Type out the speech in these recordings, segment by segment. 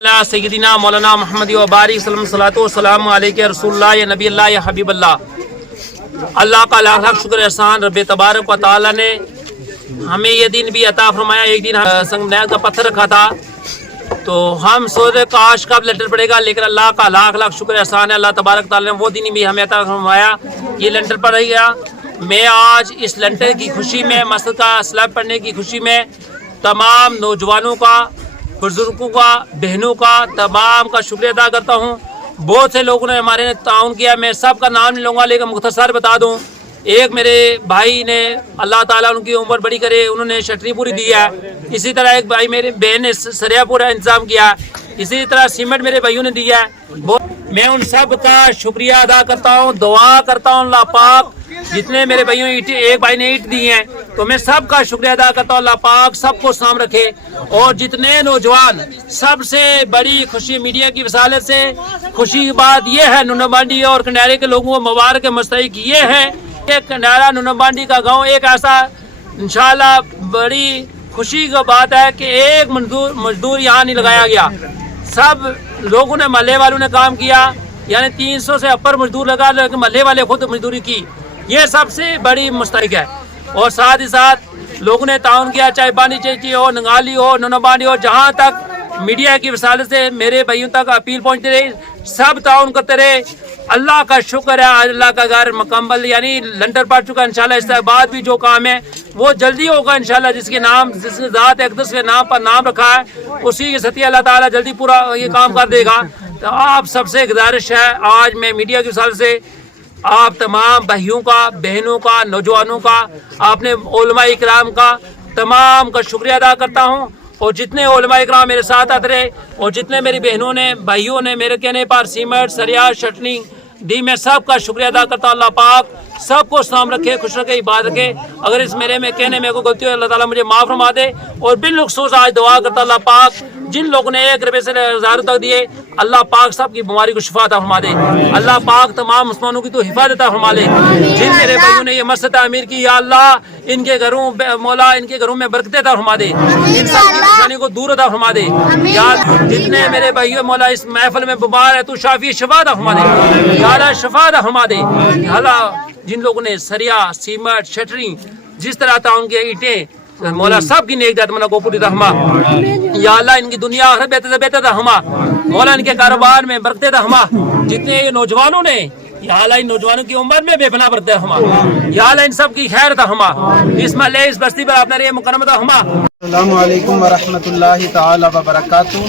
सय्यदिना मौलाना मोहम्मद व बारिक सल्लल्लाहु वसल्लम अलैहि रसूलुल्लाह या नबी अल्लाह या हबीब अल्लाह। अल्लाह का लाख लाख शुक्र एहसान रब तबारक व तआला ने हमें ये दिन भी अता फरमाया। एक दिन संगमरमर का पत्थर रखा था तो हम सोच रहे काश कब लेंटर पड़ेगा, लेकिन अल्लाह का लाख लाख शुक्र एहसान है। अल्लाह तबारक तआला ने वो दिन भी हमें अता फरमाया, ये लेंटर पड़ गया। मैं आज इस लेंटर की खुशी में, मस्जिद का स्लैब पढ़ने की खुशी में तमाम नौजवानों का, बुजुर्गों का, बहनों का, तमाम का शुक्रिया अदा करता हूँ। बहुत से लोगों ने हमारे ने ताउन किया, मैं सबका नाम नहीं लूँगा लेकिन मुख्तसर बता दूँ। एक मेरे भाई ने, अल्लाह ताला उनकी उम्र बड़ी करे, उन्होंने शटरी पूरी दी है। इसी तरह एक भाई मेरे बहन ने सरिया पूरा इंतजाम किया। इसी तरह सीमेंट मेरे भाइयों ने दिया है। मैं उन सब का शुक्रिया अदा करता हूँ, दुआ करता हूँ अल्लाह पाक जितने मेरे भाइयों ईट, एक भाई ने ईट दी हैं तो मैं सबका शुक्रिया अदा करता हूँ। अल्लाह पाक सबको साम रखे। और जितने नौजवान, सबसे बड़ी खुशी मीडिया की वसालत से खुशी की बात यह है, नुनबांडी और कंडारे के लोगों को मुबारक मुस्तहिक ये है कि कंडारा नुनबांडी का गांव एक ऐसा इंशाल्लाह बड़ी खुशी की बात है कि एक मजदूर यहाँ नहीं लगाया गया। सब लोगों ने, महल्ले वालों ने काम किया, यानी 300 से ऊपर मजदूर लगा, लेकिन महल्ले वाले खुद मजदूरी की। ये सबसे बड़ी मुस्तहिक है। और साथ ही साथ लोगों ने ताउन किया, चाहे बानी चेची हो, नंगाली हो, नुनबांडी हो, जहाँ तक मीडिया की वसालत से मेरे भाइयों तक अपील पहुँचती रही, सब ताउन करते रहे। अल्लाह का शुक्र है, अल्लाह का घर मुकम्मल यानी लंटर पड़ चुका है। इंशाल्लाह इसके बाद भी जो काम है वो जल्दी होगा इंशाल्लाह। जिसके नाम, जिस ज़ात अक़दस के नाम पर नाम रखा है, उसी की सती अल्लाह ताला जल्दी पूरा ये काम कर देगा। तो आप सबसे गुजारिश है, आज मैं मीडिया की वसालत से आप तमाम भाइयों का, बहनों का, नौजवानों का, आपने उलमा इकराम का तमाम का शुक्रिया अदा करता हूँ। और जितने उलमा इकराम मेरे साथ आते रहे और जितने मेरी बहनों ने, भाइयों ने मेरे कहने पर सीमेंट, सरिया, चटनी दी, मैं सबका शुक्रिया अदा करता हूँ। अल्लाह पाक सबको सलाम रखे, खुश रखे, इबादत रखे। अगर इस मेरे में कहने में कोई गलती हो, अल्लाह ताला मुझे माफ़ फरमा दे। और बिलखसूस आज दुआ करता अल्लाह पाक जिन लोगों ने 1 रुपये से 1000 तक दिए, अल्लाह पाक सब की बीमारी को शिफा अता फरमा दे। अल्लाह पाक तमाम मुसलमानों की तो हिफाजत फरमा ले। जिन मेरे भाइयों ने ये मस्जिद तामीर की, या अल्लाह इनके घरों, मौला इनके घरों में बरकत अता फरमा दे, इन सब की परेशानी को दूर अता फरमा दे। या जितने मेरे भाइयों मौला इस महफिल में बीमार है, तू शाफी शिफा अता फरमा दे, या अल्लाह शिफा अता फरमा दे। अल्लाह जिन लोगों ने सरिया, सीमेंट, शटरी, जिस तरह ताउन के ईंटें, मौला सब की नेक जात मना को पूरी रहमा। या अल्लाह इनकी दुनिया आखिरत बेहतर से बेहतर रहमा। मौला इनके कारोबार में बरकत रहमा। जितने नौजवानों ने, या अल्लाह इन नौजवानों की उम्र में बेपनाह बरकत रहमा। या अल्लाह इन सब की खैर रहमा। इस महल्ले, इस बस्ती पर अपना रे मुकर्रम रहमा। अस्सलामु अलैकुम व रहमतुल्लाहि तआला व बरकातुहू।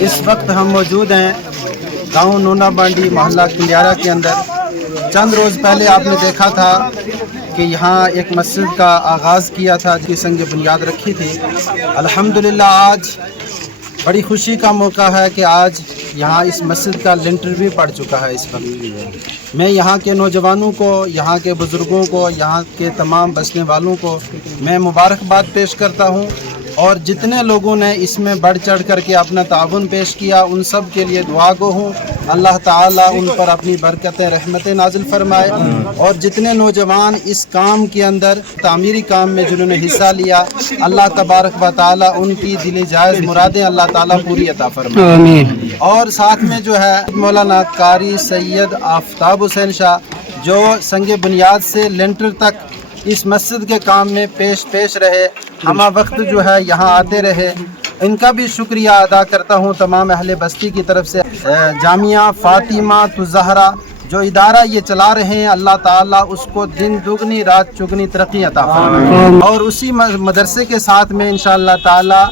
इस वक्त हम मौजूद हैं गाँव नूनाबांडी, मोहल्ला कंडियारा के अंदर। चंद रोज़ पहले आपने देखा था कि यहाँ एक मस्जिद का आगाज़ किया था, जिसकी संग बुनियाद रखी थी। अल्हम्दुलिल्लाह आज बड़ी खुशी का मौका है कि आज यहाँ इस मस्जिद का लिंटर भी पड़ चुका है। इस वक्त मैं यहाँ के नौजवानों को, यहाँ के बुज़ुर्गों को, यहाँ के तमाम बसने वालों को मैं मुबारकबाद पेश करता हूँ। और जितने लोगों ने इसमें बढ़ चढ़ करके अपना ताउन पेश किया, उन सब के लिए दुआ गो हूँ। अल्लाह ताला उन पर अपनी बरकतें, रहमतें नाजिल फरमाए। और जितने नौजवान इस काम के अंदर, तामीरी काम में जिन्होंने हिस्सा लिया, अल्लाह तबारक व ताला उनकी दिली जायज़ मुरादें अल्लाह ताला पूरी अता फरमाए। और साथ में जो है मौलाना कारी सैयद आफ्ताब हुसैन शाह, जो संग बुनियाद से लेंटर तक इस मस्जिद के काम में पेश रहे, हमा वक्त जो है यहाँ आते रहे, इनका भी शुक्रिया अदा करता हूँ तमाम अहले बस्ती की तरफ से। जामिया फातिमा तुज़हरा जो इदारा ये चला रहे हैं, अल्लाह ताला उसको दिन दुगनी रात चुगनी तरक्की अता फरमाए। और उसी मदरसे के साथ में इंशाअल्लाह ताला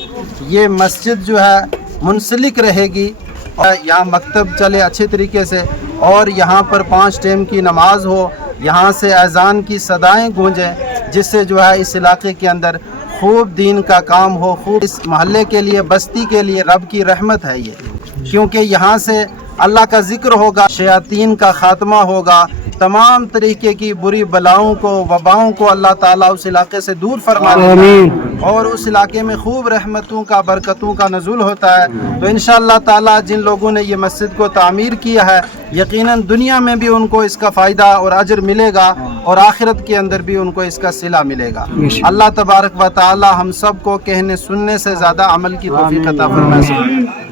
ये मस्जिद जो है मुंसलिक रहेगी और यहाँ मकतब चले अच्छे तरीके से, और यहाँ पर 5 टाइम की नमाज हो, यहाँ से अज़ान की सदाएं गूंजें, जिससे जो है इस इलाके के अंदर खूब दीन का काम हो। खूब इस महल्ले के लिए, बस्ती के लिए रब की रहमत है ये, क्योंकि यहाँ से अल्लाह का जिक्र होगा, शयातीन का खात्मा होगा, तमाम तरीके की बुरी बलाओं को, वबाओं को अल्लाह ताला उस इलाके से दूर फरमा देगा। और उस इलाके में खूब रहमतों का, बरकतों का नज़ुल होता है। तो इंशाअल्लाह ताला जिन लोगों ने ये मस्जिद को तामीर किया है, यकीनन दुनिया में भी उनको इसका फ़ायदा और अजर मिलेगा और आखिरत के अंदर भी उनको इसका सिला मिलेगा। अल्लाह तबारक व ताला हम सब को कहने सुनने से ज़्यादा अमल की तौफीक अता फरमाए।